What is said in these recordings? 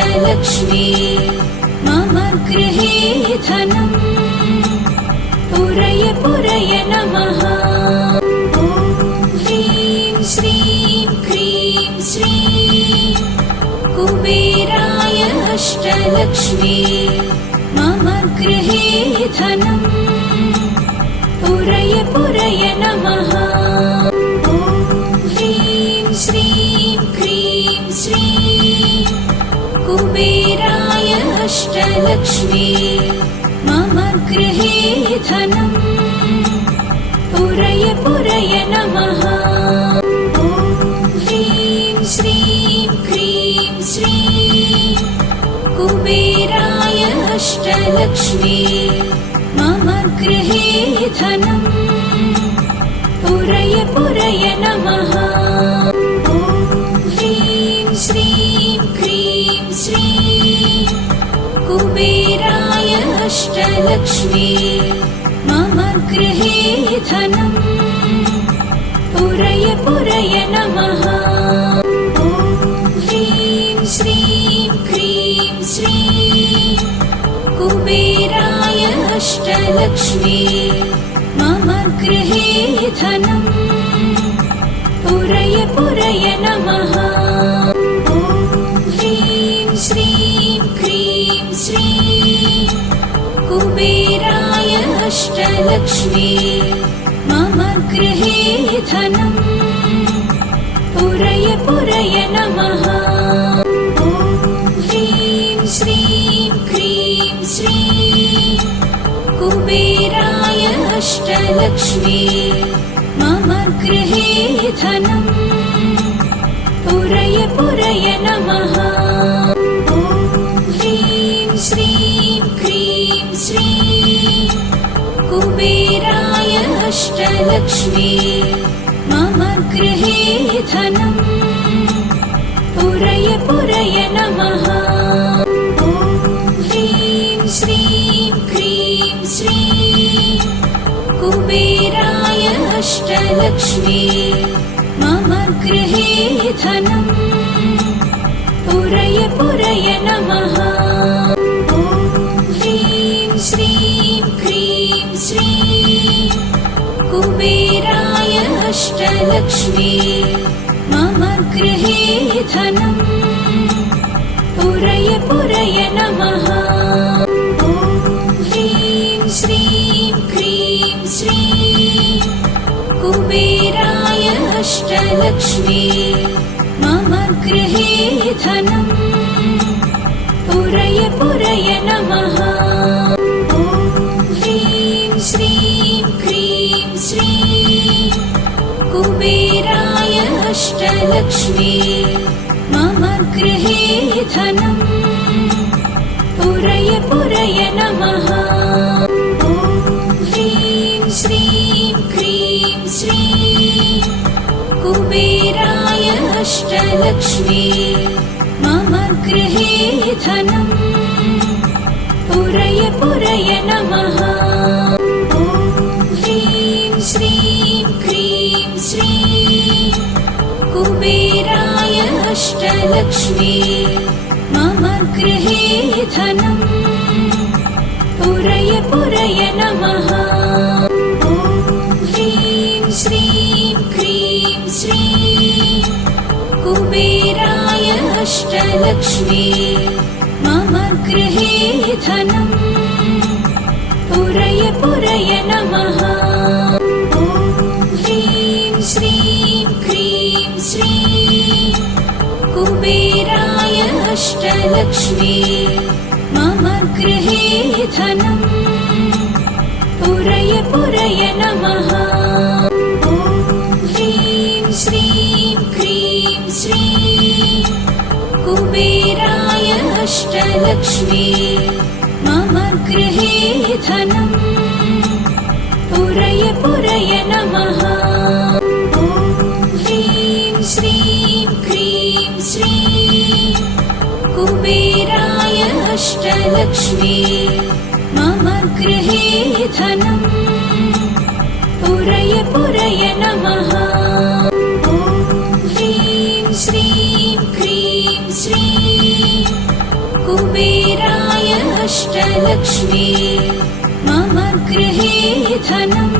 अष्टलक्ष्मी मम गृहे धनम् पुरय पुरय नमः। ॐ ह्रीं श्रीं क्रीं श्रीं कुबेराय अष्टलक्ष्मी मम गृहे धनम् पुरय पुरय नमः। ॐ ह्रीं श्रीं क्रीं श्रीं कुबेराय अष्टलक्ष्मी मम गृहे धनम् पुरय पुरय नमः। ॐ ह्रीं श्रीं क्रीं श्रीं कुबेराय अष्टलक्ष्मी मम गृहे धनम् पुरय पुरय नमः। ॐ ह्रीं श्रीं क्रीं श्रीं कुबेराय अष्टलक्ष्मी मम गृहे धनम् पुरय पुरय नमः। ॐ ह्रीं श्रीं क्रीं श्रीं कुबेराय अष्टलक्ष्मी मम गृहे धनम् पुरय पुरय नमः। ॐ ह्रीं श्रीं क्रीं श्रीं कुबेराय अष्टलक्ष्मी मम गृहे धनम् पुरय पुरय नमः। ॐ ह्रीं श्रीं क्रीं श्रीं कुबेराय अष्टलक्ष्मी मम गृहे धनम् पुरय पुरय नमः। ॐ ह्रीं श्रीं क्रीं श्रीं कुबेराय अष्टलक्ष्मी मम गृहे धनम् पुरय पुरय नमः। ॐ ह्रीं श्रीं क्रीं श्रीं कुबेराय अष्टलक्ष्मी मम गृहे धनम् पुरय पुरय नमः। ॐ ह्रीं श्रीं क्रीं श्रीं कुबेराय अष्टलक्ष्मी मम गृहे धनम् पुरय पुरय नमः। ॐ ह्रीं श्रीं क्रीं श्रीं कुबेराय अष्टलक्ष्मी मम गृहे धनम् पुरय पुरय नमः। ॐ ह्रीं श्रीं क्रीं श्रीं कुबेराय अष्टलक्ष्मी मम गृहे धनम् पुरय पुरय नमः। ॐ ह्रीं श्रीं क्रीं श्रीं कुबेराय अष्टलक्ष्मी मम गृहे धनम् पुरय पुरय नमः। ॐ ह्रीं श्रीं क्रीं श्रीं कुबेराय अष्टलक्ष्मी मम गृहे धनम् पुरय पुरय नमः। ॐ ह्रीं श्रीं क्रीं श्रीं कुबेराय अष्टलक्ष्मी मम गृहे धनम् पुरय पुरय नमः। ॐ ह्रीं श्रीं क्रीं श्रीं कुबेराय अष्टलक्ष्मी मम गृहे धनम् पुरय पुरय नमः। ॐ ह्रीं श्रीं क्रीं श्रीं कुबेराय अष्टलक्ष्मी मम गृहे धनम् पुरय पुरय नमः। ॐ ह्रीं श्रीं क्रीं श्रीं कुबेराय अष्टलक्ष्मी मम गृहे धनम् पुरय पुरय नमः। ॐ ह्रीं श्रीं क्रीं श्रीं अष्टलक्ष्मी मम गृहे धनम्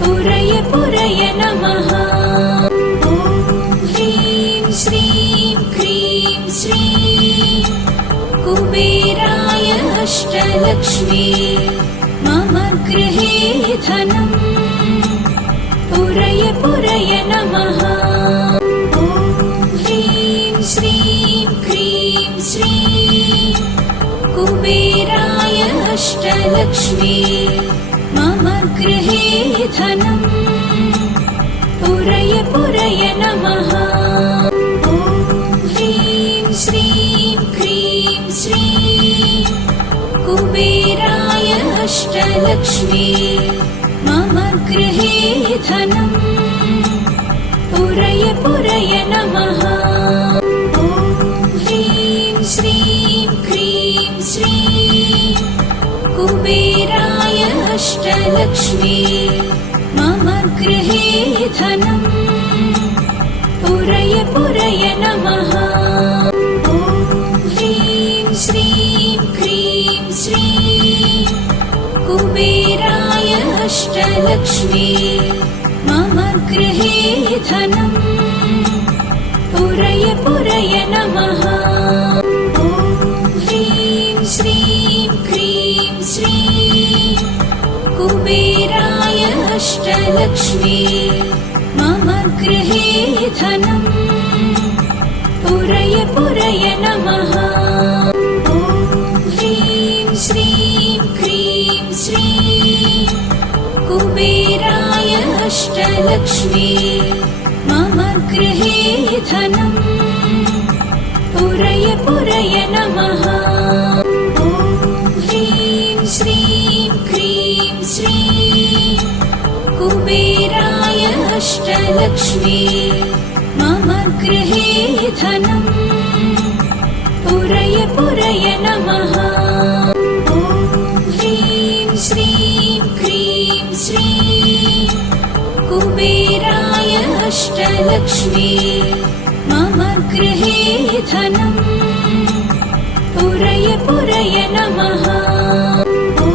पुरय पुरय नमः। ॐ ह्रीं श्रीं क्रीं श्रीं कुबेराय अष्टलक्ष्मी मम गृहे धनम् पुरय पुरय नमः। ॐ ह्रीं श्रीं क्रीं श्रीं कुबेराय अष्टलक्ष्मी मम गृहे धनम् पुरय पुरय नमः। ॐ ह्रीं श्रीं क्रीं श्रीं कुबेराय अष्टलक्ष्मी मम गृहे धनम् पुरय पुरय नमः। ॐ ह्रीं श्रीं क्रीं श्रीं कुबेराय अष्टलक्ष्मी मम गृहे धनम् पुरय पुरय नमः। ॐ ह्रीं श्रीं क्रीं श्रीं कुबेराय अष्टलक्ष्मी मम गृहे धनम् पुरय पुरय नमः। ॐ ह्रीं श्रीं क्रीं श्रीं कुबेराय अष्टलक्ष्मी मम गृहे धनम् पुरय पुरय नमः। ॐ ह्रीं श्रीं क्रीं श्रीं कुबेराय अष्टलक्ष्मी मम गृहे धनम् पुरय पुरय नमः। ॐ ह्रीं श्रीं क्रीं श्रीं कुबेराय अष्टलक्ष्मी मम गृहे धनम् पुरय पुरय नमः। ॐ ह्रीं श्रीं क्रीं श्रीं कुबेराय अष्टलक्ष्मी मम गृहे धनम् पुरय पुरय नमः। ॐ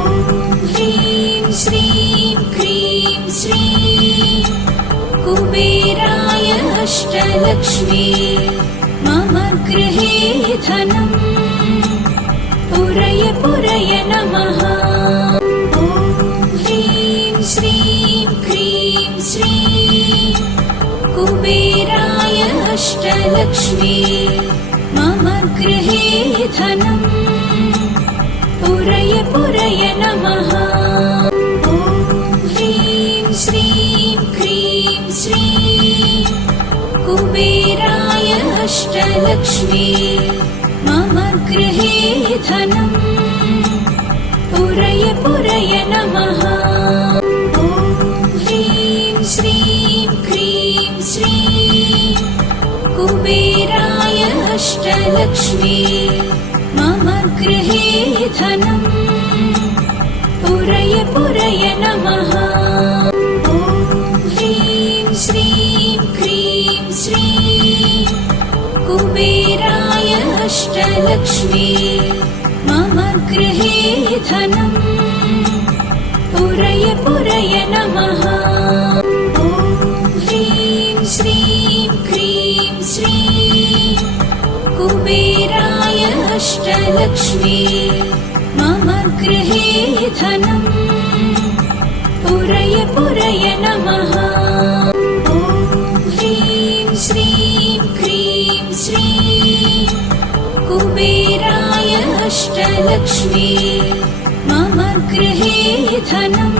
ह्रीं श्रीं क्रीं श्रीं कुबेराय अष्टलक्ष्मी मम गृहे धनम् पुरय पुरय नमः। ॐ ह्रीं श्रीं क्रीं श्रीं कुबेराय अष्टलक्ष्मी मम गृहे धनम् पुरय पुरय नमः। ॐ ह्रीं श्रीं क्रीं श्रीं कुबेराय अष्टलक्ष्मी मम गृहे धनम् पुरय पुरय नमः। ॐ ह्रीं श्रीं क्रीं श्रीं कुबेराय अष्टलक्ष्मी मम गृहे धनम् पुरय पुरय नमः। ॐ ह्रीं श्रीं क्रीं श्रीं कुबेराय अष्टलक्ष्मी मम गृहे धनम् पुरय पुरय नमः। ॐ ह्रीं श्रीं क्रीं श्रीं कुबेराय अष्टलक्ष्मी मम गृहे धनम् पुरय पुरय नमः। ॐ ह्रीं श्रीं क्रीं श्रीं कुबेराय अष्टलक्ष्मी मम गृहे धनम्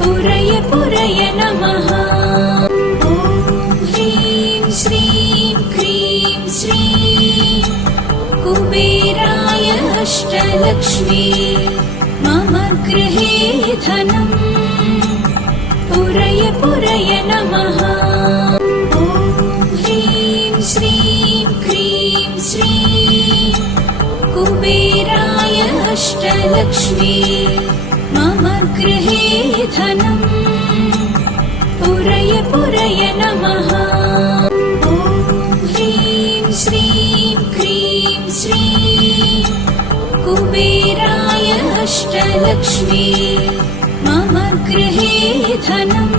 पुरय पुरय नमः। ॐ ह्रीं श्रीं क्रीं श्रीं कुबेराय अष्टलक्ष्मी मम गृहे धनम् पुरय पुरय नमः। ॐ ह्रीं श्रीं क्रीं श्रीं कुबेराय अष्टलक्ष्मी मम गृहे धनम् पुरय पुरय नमः। ॐ ह्रीं श्रीं क्रीं श्रीं अष्टलक्ष्मी मम गृहे धनम्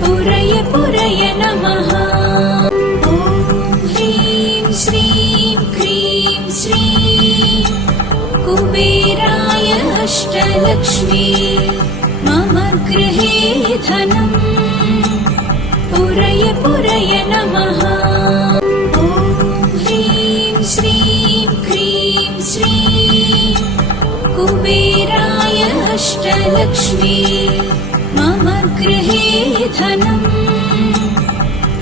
पुरय पुरय नमः। ॐ ह्रीं श्रीं क्रीं श्रीं कुबेराय अष्टलक्ष्मी मम गृहे धनम् पुरय पुरय नमः। ॐ ह्रीं श्रीं क्रीं श्रीं कुबेराय अष्टलक्ष्मी मम गृहे धनम्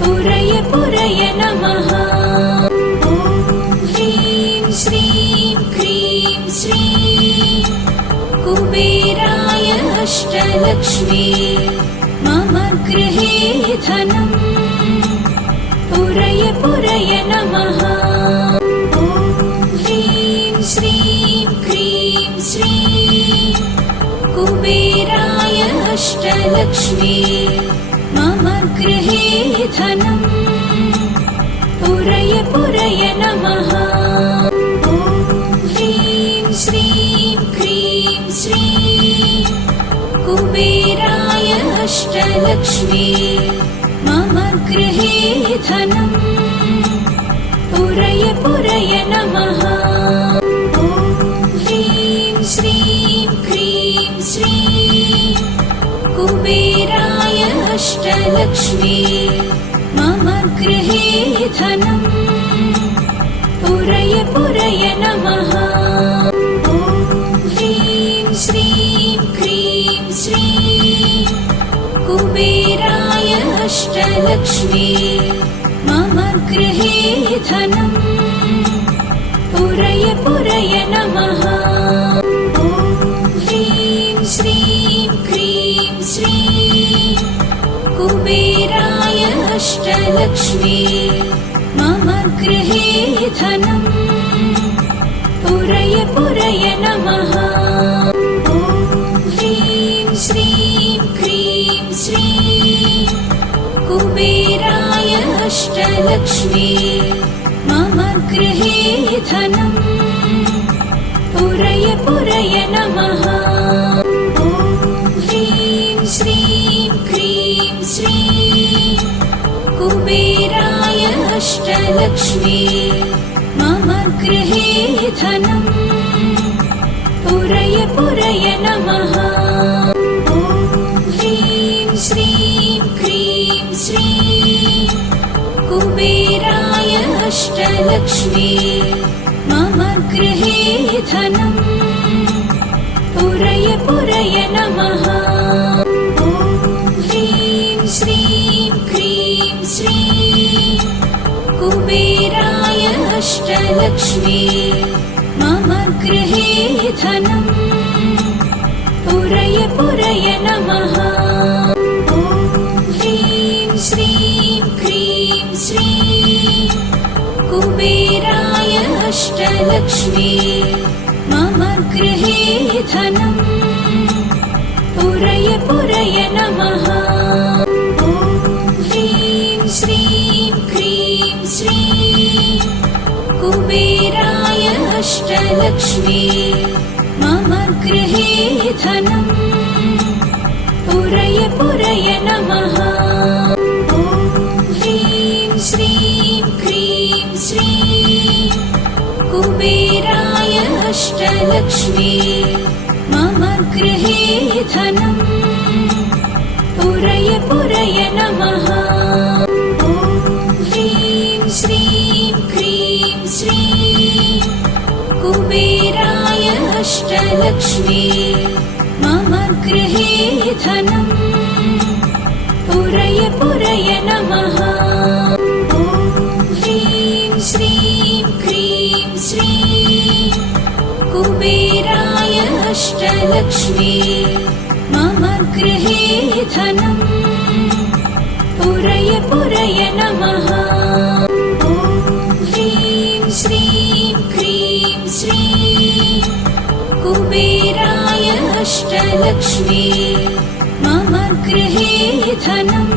पुरय पुरय नमः। ॐ ह्रीं श्रीं क्रीं श्रीं कुबेराय अष्टलक्ष्मी मम गृहे धनम् पुरय पुरय नमः। ॐ ह्रीं श्रीं क्रीं श्रीं कुबेराय अष्टलक्ष्मी मम गृहे धनम् पुरय पुरय नमः। ॐ ह्रीं श्रीं क्रीं श्रीं कुबेराय अष्टलक्ष्मी मम गृहे धनम् पुरय पुरय नमः। ॐ ह्रीं श्रीं क्रीं श्रीं कुबेराय अष्टलक्ष्मी मम गृहे धनम् पुरय पुरय नमः। ॐ ह्रीं श्रीं क्रीं श्रीं कुबेराय अष्टलक्ष्मी मम गृहे धनम् पुरय पुरय नमः। ॐ ह्रीं श्रीं क्रीं श्रीं कुबेराय अष्टलक्ष्मी मम गृहे धनम् पुरय पुरय नमः। ॐ ह्रीं श्रीं क्रीं श्रीं कुबेराय अष्टलक्ष्मी मम गृहे धनम् पुरय पुरय नमः। ॐ ह्रीं श्रीं क्रीं श्रीं कुबेराय अष्टलक्ष्मी मम गृहे धनम् पुरय पुरय नमः। ॐ ह्रीं श्रीं क्रीं श्रीं कुबेराय अष्टलक्ष्मी मम गृहे धनम् पुरय पुरय नमः। ॐ ह्रीं श्रीं क्रीं श्रीं कुबेराय अष्टलक्ष्मी मम गृहे धनम् पुरय पुरय नमः। ॐ ह्रीं श्रीं क्रीं श्रीं कुबेराय अष्टलक्ष्मी मम गृहे धनम् पुरय पुरय नमः। ॐ ह्रीं श्रीं क्रीं श्रीं कुबेराय अष्टलक्ष्मी मम गृहे धनम् पुरय पुरय नमः। ॐ ह्रीं श्रीं क्रीं श्रीं कुबेराय अष्टलक्ष्मी मम गृहे धनम् पुरय पुरय नमः। ॐ ह्रीं श्रीं क्रीं श्रीं कुबेराय अष्टलक्ष्मी मम गृहे धनम् पुरय पुरय नमः। ॐ ह्रीं श्रीं क्रीं श्रीं कुबेराय अष्टलक्ष्मी मम गृहे धनम् पुरय पुरय नमः। ॐ ह्रीं श्रीं क्रीं श्रीं कुबेराय अष्टलक्ष्मी मम गृहे धनम्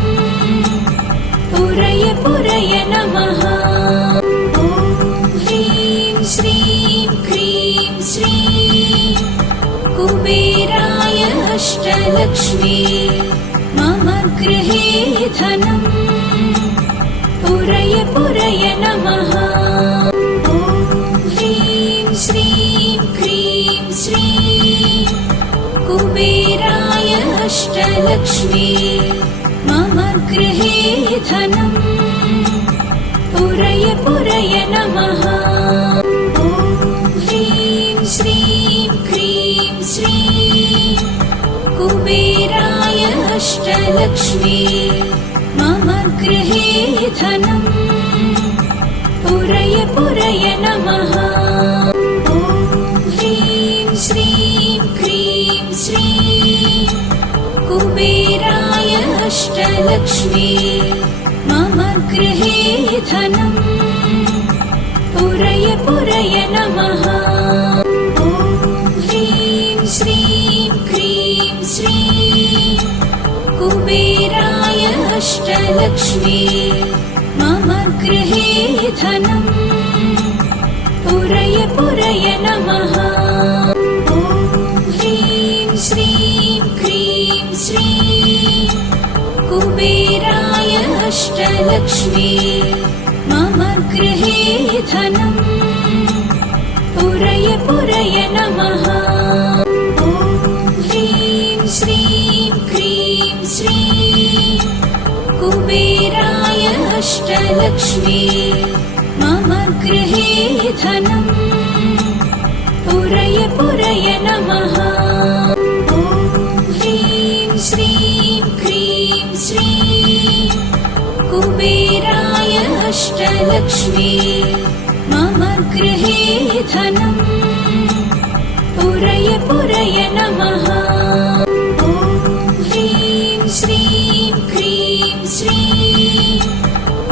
पुरय पुरय नमः। ॐ ह्रीं श्रीं क्रीं श्रीं अष्टलक्ष्मी मम गृहे धनम् पुरय पुरय नमः। ॐ ह्रीं श्रीं क्रीं श्रीं कुबेराय अष्टलक्ष्मी मम गृहे धनम् पुरय पुरय नमः। ॐ ह्रीं श्रीं क्रीं श्रीं कुबेराय अष्टलक्ष्मी मम गृहे धनम् पुरय पुरय नमः। ॐ ह्रीं श्रीं क्रीं श्रीं कुबेराय अष्टलक्ष्मी मम गृहे धनम् पुरय पुरय नमः। ॐ ह्रीं श्रीं क्रीं श्रीं कुबेराय अष्टलक्ष्मी मम गृहे धनम् पुरय पुरय नमः। ॐ ह्रीं श्रीं क्रीं श्रीं कुबेराय अष्टलक्ष्मी मम गृहे धनम् पुरय पुरय नमः। ॐ ह्रीं श्रीं क्रीं श्रीं कुबेराय अष्टलक्ष्मी मम गृहे धनम् पुरय पुरय नमः। ॐ ह्रीं श्रीं क्रीं श्रीं कुबेराय अष्टलक्ष्मी मम गृहे धनम् पुरय पुरय नमः। ॐ ह्रीं श्रीं क्रीं श्रीं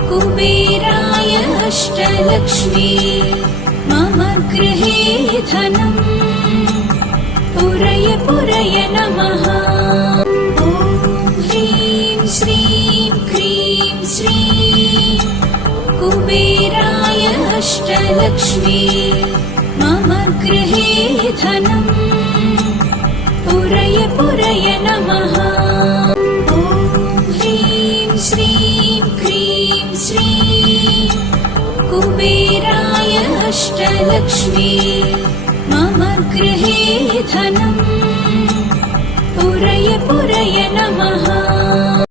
कुबेराय अष्टलक्ष्मी मम गृहे धनम् पुरय पुरय नमः। ॐ ह्रीं श्रीं क्रीं श्रीं कुबेराय अष्टलक्ष्मी मम गृहे धनम् पुरय पुरय नमः। ॐ ह्रीं श्रीं क्रीं श्रीं कुबेराय अष्टलक्ष्मी मम गृहे धनम्